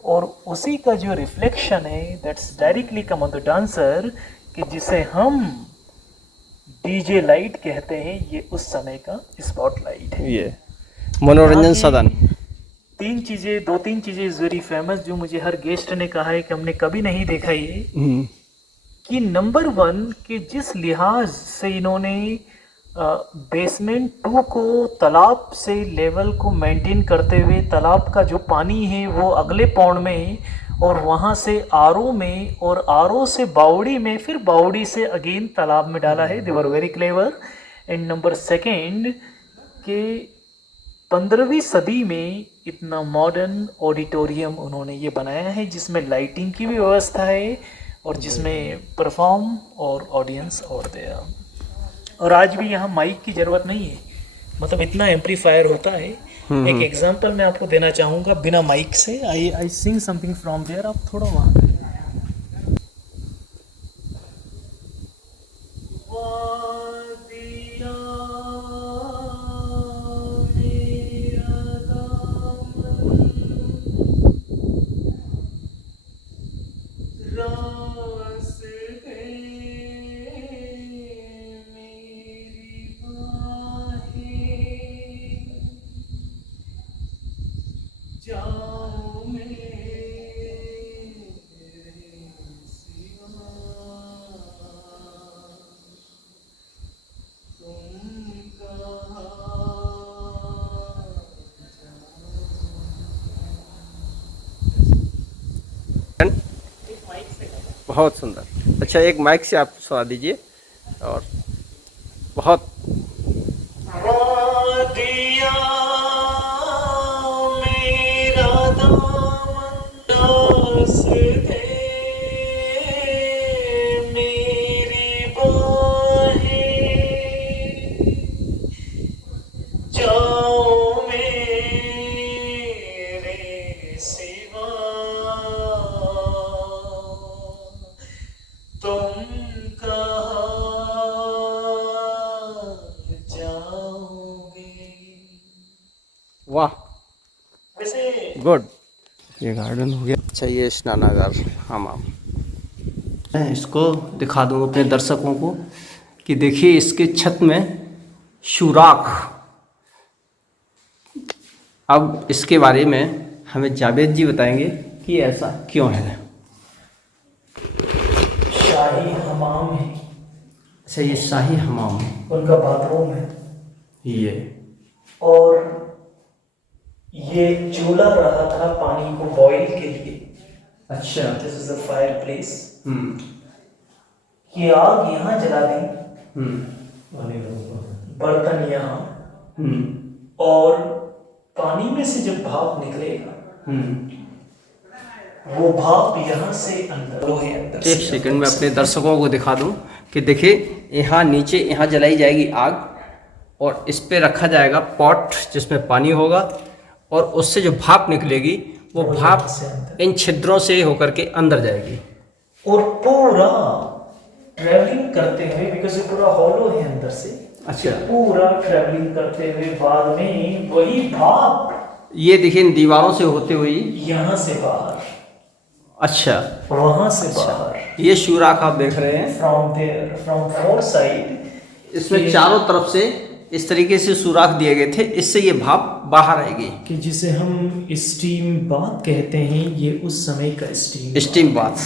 और उसी का जो रिफ्लेक्शन है that's directly come on the dancer, कि जिसे हम डीजे लाइट कहते हैं। ये उस समय का स्पॉटलाइट है। ये मनोरंजन सदन। 2-3 चीजें इज वेरी फेमस, जो मुझे हर गेस्ट ने कहा है कि हमने कभी नहीं देखा ये, कि नंबर 1 कि जिस लिहाज से इन्होंने बेसमेंट 2 को तालाब से लेवल को मेंटेन करते हुए, तालाब का जो पानी है वो अगले पौंड में, और वहाँ से आरओ में, और आरओ से बावड़ी में, फिर बावड़ी से अगेन तालाब में डाला है। They were very clever. And number 2 के 15वीं सदी में इतना मॉडर्न ऑडिटोरियम उन्होंने ये बनाया है, जिसमें लाइटिंग की भी व्यवस्था है, और जिसमें परफॉर्म और ऑडियंस और दे। और आज भी यहाँ माइक की ज़रूरत नहीं है, मतलब इतना एम्पलीफायर होता है। एक एग्जांपल मैं आपको देना चाहूँगा बिना माइक से। आई सिंग समथिंग फ्रॉम देयर, आप थोड़ा वहाँ बहुत सुंदर। अच्छा, एक माइक से आप सुना दीजिए। और बहुत वादिया मेरा दामन डास दे, मेरी बाहें जाओ मेरे सिवा, तुम कहाँ जाओगे। वाह, वैसे गुड। ये गार्डन हो गया। अच्छा, ये स्नानागार हमाम। मैं इसको दिखा दूँ अपने दर्शकों को कि देखिए इसके छत में सुराख। अब इसके बारे में हमें जावेद जी बताएंगे कि ऐसा क्यों है। शाही हमाम है, अच्छा, ये शाही हमाम है, उनका बाथरूम है। ये और ये चूल्हा रहा था पानी को बॉईल के लिए। अच्छा। This is a fireplace. Hmm ये आग यहाँ जला दी, हम्म बर्तन यहाँ, हम्म और पानी में से जब भाप निकलेगा हम्म वो भाप यहाँ से अंदर लोहे अंदर एक सेकंड में अपने दर्शकों को दिखा दूं कि देखिए यहाँ नीचे यहाँ जलाई जाएगी आग, और इस पे रखा जाएगा पॉट जिसमें पानी होगा, और उससे जो भाप निकलेगी वो भाप इन छिद्रों से होकर के अंदर जाएगी। और पूरा ट्रैवलिंग करते हुए, बिकॉज ये पूरा हॉलो है अंदर से। अच्छा। पूरा ट्रैवलिंग करते हुए बाद में वही भाप ये देखिए इन दीवारों से होते हुए यहाँ से बाहर, अच्छा वहां से बाहर, ये सुराख आप देख रहे हैं from there, from four side. इसमें चारों तरफ से इस तरीके से सुराख दिए गए थे, इससे ये भाप बाहर आएगी। कि जिसे हम स्टीम बाथ कहते हैं, ये उस समय का स्टीम बाथ।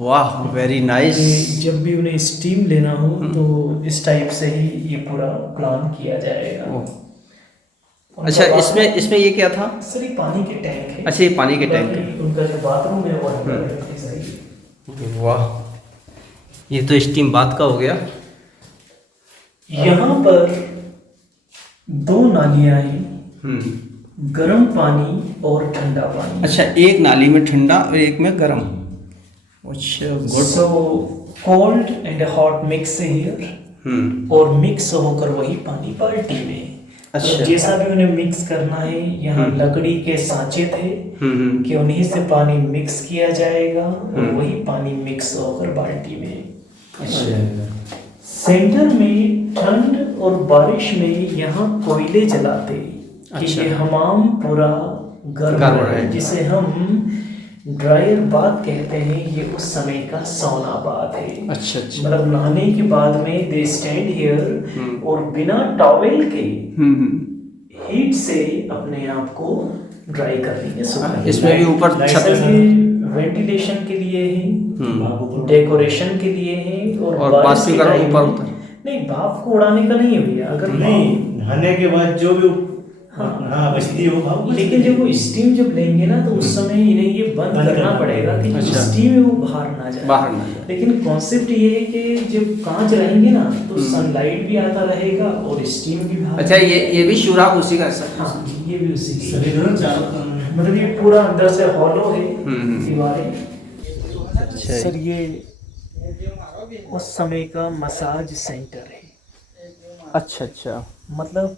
वाह, वेरी नाइस। जब भी उन्हें स्टीम लेना हो तो इस टाइप से ही ये पूरा प्लान किया जाएगा। अच्छा, इसमें ये क्या था? सर, ये पानी के टैंक है। अच्छा, ये पानी के टैंक है। उनका जो बाथरूम है वो अंदर है। वाह, ये तो स्टीम बाथ का हो गया। यहाँ पर दो नालियाँ हैं, गर्म पानी और ठंडा पानी। अच्छा, एक नाली में ठंडा और एक में गर्म। अच्छा, good. So cold and hot mix है हियर, और मिक्स होकर वही पानी बाल्टी में। अच्छा। तो जैसा भी उन्हें मिक्स करना है, यहाँ लकड़ी के सांचे थे कि उन्हीं से पानी मिक्स किया जाएगा, और वही पानी मिक्स होकर बाल्टी में। अच्छा। सेंटर में ठंड और बारिश में यहाँ कोयले जलाते कि अच्छा। ये हमाम पूरा गर्म रहे, जिसे हम ड्रायर बाथ कहते हैं। ये उस समय का सौना बाथ है। अच्छा अच्छा। मतलब नहाने के बाद में दे स्टैंड हियर, और बिना टॉवेल के हीट से अपने आप को ड्राई कर लेंगे। इसमें भी ऊपर छत वेंटिलेशन के लिए है, डेकोरेशन के लिए है, और बाष्पीकरण ऊपर होता है। नहीं, भाप को उड़ाने का नहीं है भैया। अगर नहीं, नहाने के बाद जो भी बचती हो भाप, लेकिन जब वो स्टीम जब लेंगे ना तो उस समय इन्हें ये बंद करना पड़ेगा कि अच्छा। स्टीम है वो बाहर ना जाए। लेकिन कॉन्सेप्ट ये है कि जब कांच रहेंगे ना तो सनलाइट भी आता रहेगा और स्टीम भी बाहर। अच्छा, ये भी सुराख उसी का है। हाँ, ये भी उसी की। मतलब ये पूरा अंदर से हॉलो है दीवारें। सर, ये उस समय का मसाज सेंटर है। अच्छा अच्छा। मतलब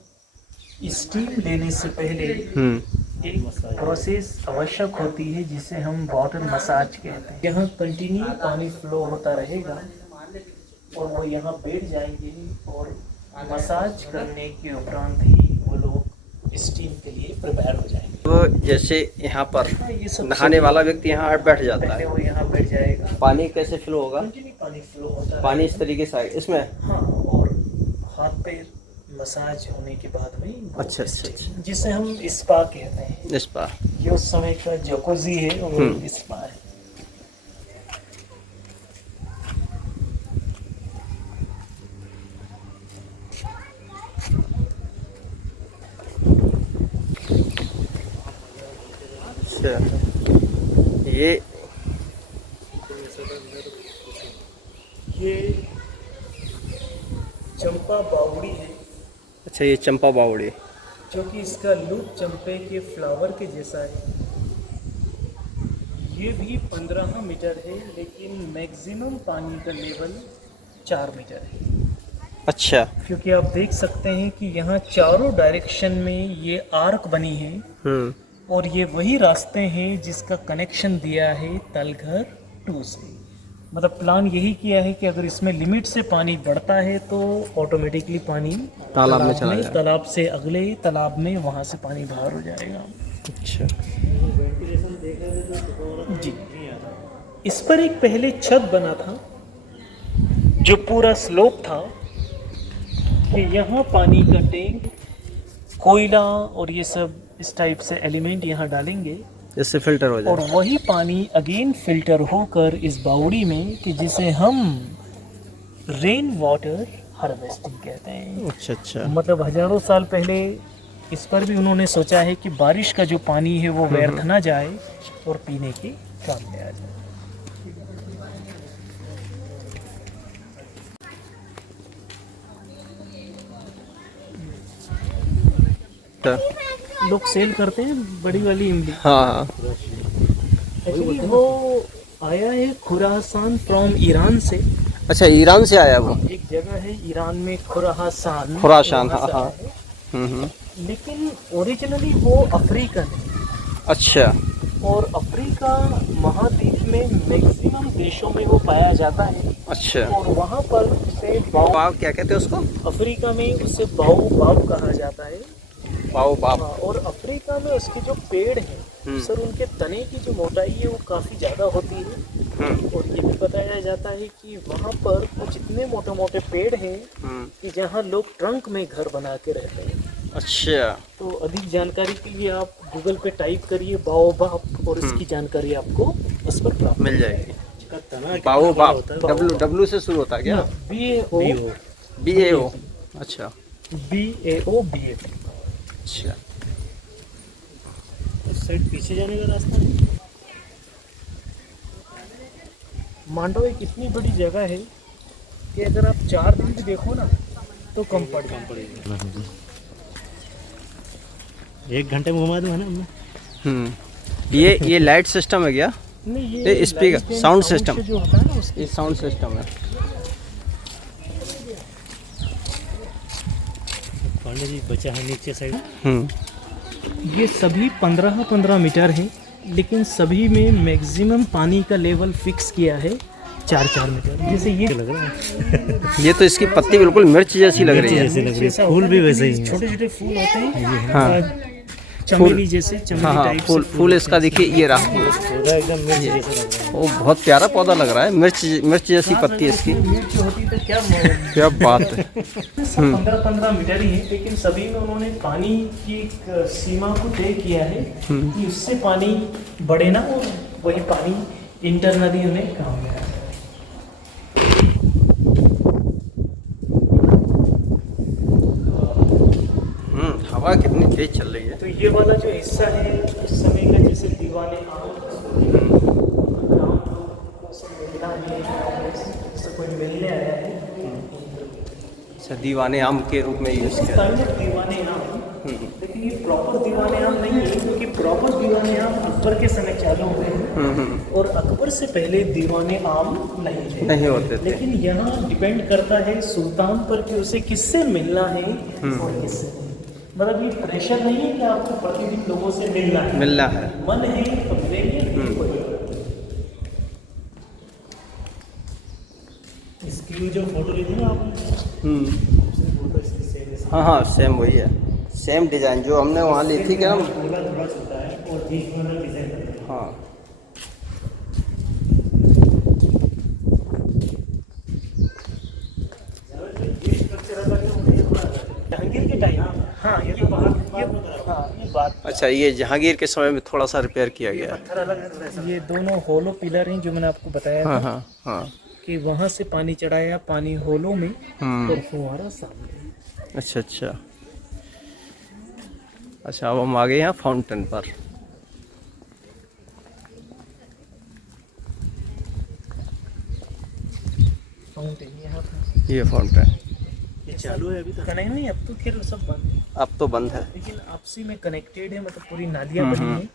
स्टीम लेने से पहले एक प्रोसेस आवश्यक होती है जिसे हम वाटर मसाज कहते हैं। यहाँ कंटिन्यू पानी फ्लो होता रहेगा और वो यहाँ बैठ जाएंगे, और मसाज करने के उपरांत ही वो लोग स्टीम के लिए प्रिपेयर हो जाएंगे। तो जैसे यहाँ पर नहाने वाला व्यक्ति यहाँ बैठ जाता है, वो यहाँ बैठ जाएगा। पानी कैसे फ्लो होगा? पानी फ्लो होता है, पानी इस तरीके से आएगा इसमें। हाँ, और हाथ पैर मसाज होने के बाद में अच्छा अच्छा अच्छा, जिसे हम स्पा कहते हैं। स्पा। ये उस समय का जकोजी है और स्पा है। अच्छा, ये ये चंपा बावड़ी है, अच्छा ये चंपा बावड़ी। जो कि इसका लुक चंपे के फ्लावर के जैसा है। ये भी 15 मीटर है, लेकिन मैक्सिमम पानी का लेवल 4 मीटर है। अच्छा। क्योंकि आप देख सकते हैं कि यहाँ चारों डायरेक्शन में ये आर्क बनी है, और ये वही रास्ते हैं जिसका कनेक्शन दिया है तलघर 2 से। मतलब प्लान यही किया है कि अगर इसमें लिमिट से पानी बढ़ता है तो ऑटोमेटिकली पानी तालाब में चला जाएगा। तालाब से अगले तालाब में वहाँ से पानी बाहर हो जाएगा। अच्छा जी। इस पर एक पहले छत बना था जो पूरा स्लोप था कि यहाँ पानी का टैंक, कोयला और ये सब इस टाइप से एलिमेंट यहाँ डालेंगे, इससे फिल्टर हो और जाए। वही पानी अगेन फिल्टर होकर इस बावड़ी में, कि जिसे हम रेन वाटर हार्वेस्टिंग कहते हैं। अच्छा अच्छा। मतलब हजारों साल पहले इस पर भी उन्होंने सोचा है कि बारिश का जो पानी है वो व्यर्थ ना जाए और पीने के काम में आ जाए। लोग सेल करते हैं बड़ी वाली इमली। हाँ। एक्चुअली वो आया है खुरासान फ्रॉम ईरान से। अच्छा ईरान से आया वो। एक जगह है ईरान में खुरासान। खुरासान, हाँ वहाँ से हाँ। आया है। लेकिन ओरिजिनली वो अफ्रीकन है। अच्छा। और अफ्रीका महाद्वीप में मैक्सिमम देशों में वो पाया जाता है। अच्छा। और वहाँ पर उसे बाओ, बाव क्या कहते हैं उसको? अफ्रीका में उसे बाओ कहा जाता है। बाव बाव। हाँ, और अफ्रीका में उसके जो पेड़ हैं सर, उनके तने की जो मोटाई है वो काफ़ी ज़्यादा होती है। और ये भी बताया जाता है कि वहाँ पर कुछ इतने मोटे मोटे पेड़ हैं कि जहाँ लोग ट्रंक में घर बना के रहते हैं। अच्छा। तो अधिक जानकारी के लिए आप गूगल पे टाइप करिए बाओबाब, और इसकी जानकारी आपको उस पर प्राप्त मिल जाएगी। बाव डब्ल्यू से शुरू होता है क्या? BAO। अच्छा। BAO। अच्छा। उस साइड पीछे जाने का रास्ता नहीं। मांडव एक इतनी बड़ी जगह है कि अगर आप 4 दिन भी देखो ना तो कम पड़ेगा। 1 घंटे में घुमा दूँ है ना। ये लाइट सिस्टम है क्या? नहीं, ये स्पीकर साउंड सिस्टम जो होता है ना उसके। ये साउंड सिस्टम है। पांडे जी बचा है नीचे साइड। ये सभी 15-15 मीटर हैं, लेकिन सभी में मैक्सिमम पानी का लेवल फिक्स किया है 4-4 मीटर। जैसे ये लग रहा है। ये तो इसकी पत्ती बिल्कुल मिर्च जैसी लग रही है। जैसे लग रही है। फूल भी वैसे ही है। छोटे छोटे फूल होते हैं। हाँ। चमेली जैसे, चमेली हाँ टाइप फूल फूल इसका देखिए ये रहा। पौधा एकदम मिर्च जैसा लग रहा है। वो बहुत प्यारा पौधा लग रहा है। मिर्च जैसी पत्ती इसकी। मिर्च होती तो क्या क्या बात है। 15-15 मीटर ही है, लेकिन सभी में उन्होंने पानी की एक सीमा को तय किया है कि उससे पानी बढ़े ना, और वही पानी इंटरनली उन्हें काम में आ जाए। हवा कितनी तेज चल रही है। तो ये वाला जो हिस्सा है उस समय का, जैसे दीवाने आम कोई मिलने आया है। अच्छा दीवाने आम के रूप में यूज किया। दीवाने आम, लेकिन ये प्रॉपर दीवाने आम नहीं है, क्योंकि प्रॉपर दीवाने आम अकबर के समय चालू हुए हैं, और अकबर से पहले दीवाने आम नहीं होते थे। लेकिन यहाँ डिपेंड करता है सुल्तान पर कि उसे किससे मिलना है और किससे नहीं। मतलब ये प्रेशर नहीं है कि आपको प्रतिदिन लोगों से मिलना है। मन है तो मिलेंगे। इसकी जो फोटो ली थी ना आपने, फोटो इसकी सेम है। हाँ सेम वही है। सेम डिजाइन जो हमने वहाँ ली थी क्या? थोड़ा छोटा है और बीच में डिजाइन। हाँ। जहांगीर के टाइम। हाँ ये बात। अच्छा ये जहांगीर के समय में थोड़ा सा रिपेयर किया गया है। ये दोनों होलो पिलर हैं जो मैंने आपको बताया था। हाँ। कि वहाँ से पानी चढ़ाया, पानी होलो में, और फुहारा सामने। अच्छा अब हम आ गए यहाँ फाउंटेन पर। फाउंटेन यहाँ पे ये फाउंटेन ये चालू है अभी तक कनेक्ट नहीं, अब तो खैर सब बंद है, अब तो बंद है। लेकिन आपसी में कनेक्टेड है, मतलब पूरी नालियाँ बनी हैं।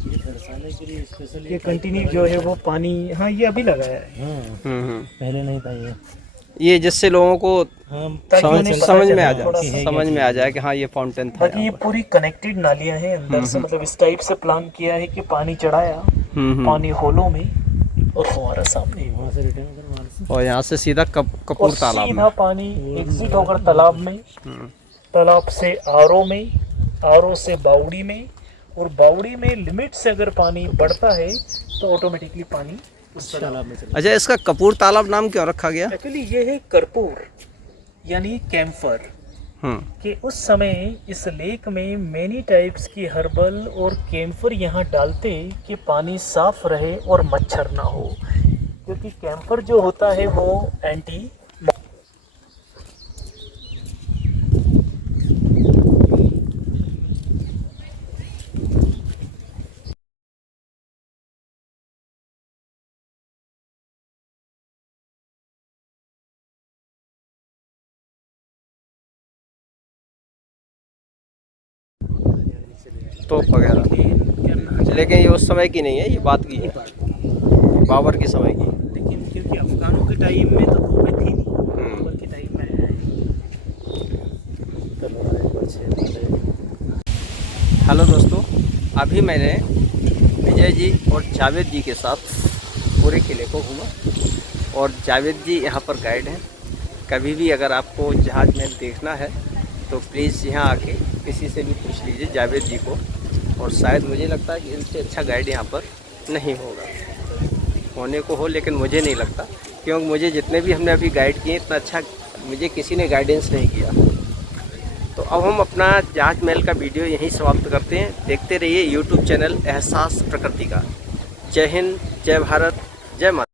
ये दर्शाने के लिए स्पेशल ये कंटिन्यू जो है वो पानी, हाँ ये अभी लगाया है। पहले नहीं था ये जिससे लोगों को ताकि उन्हें पता समझ में चले आ थोड़ा जाए, सा। समझ में आ जाए कि हाँ ये फाउंटेन था। बाकी ये पूरी कनेक्टेड नालियाँ हैं अंदर से, मतलब इस टाइप से प्लान किया है कि पानी चढ़ाया, पानी होलों में और फुहारा सामने, वहाँ से रिटर्न कर वहाँ से और यहाँ से सीधा और कपूर तालाब में। सीधा पानी एग्जिट होकर तालाब में, तालाब से आरओ में, आरओ से बावड़ी में, और बावड़ी में लिमिट से अगर पानी बढ़ता है तो ऑटोमेटिकली पानी उस तालाब में चला। अच्छा, इसका कपूर तालाब नाम क्यों रखा गया? एक्चुअली ये है कर्पूर यानी कैम्फर, कि उस समय इस लेक में मेनी टाइप्स की हर्बल और कैम्फर यहाँ डालते कि पानी साफ रहे और मच्छर ना हो, क्योंकि कैम्फर जो होता है वो एंटी तोप वगैरह, लेकिन ये उस समय की नहीं है, ये बात की है, बाबर के समय की। लेकिन क्योंकि अफगानों के टाइम में तो तोपें थी नहीं, बाबर के टाइम में आया है। हेलो दोस्तों, अभी मैंने विजय जी और जावेद जी के साथ पूरे किले को घूमा, और जावेद जी यहाँ पर गाइड हैं। कभी भी अगर आपको जहाज महल देखना है तो प्लीज़ यहाँ आके किसी से भी पूछ लीजिए जावेद जी को, और शायद मुझे लगता है कि इनसे अच्छा गाइड यहाँ पर नहीं होगा, होने को हो लेकिन मुझे नहीं लगता, क्योंकि मुझे जितने भी हमने अभी गाइड किए इतना अच्छा मुझे किसी ने गाइडेंस नहीं किया। तो अब हम अपना जहाज महल का वीडियो यहीं समाप्त करते हैं। देखते रहिए यूट्यूब चैनल एहसास प्रकृति का। जय हिंद, जय भारत, जय माता।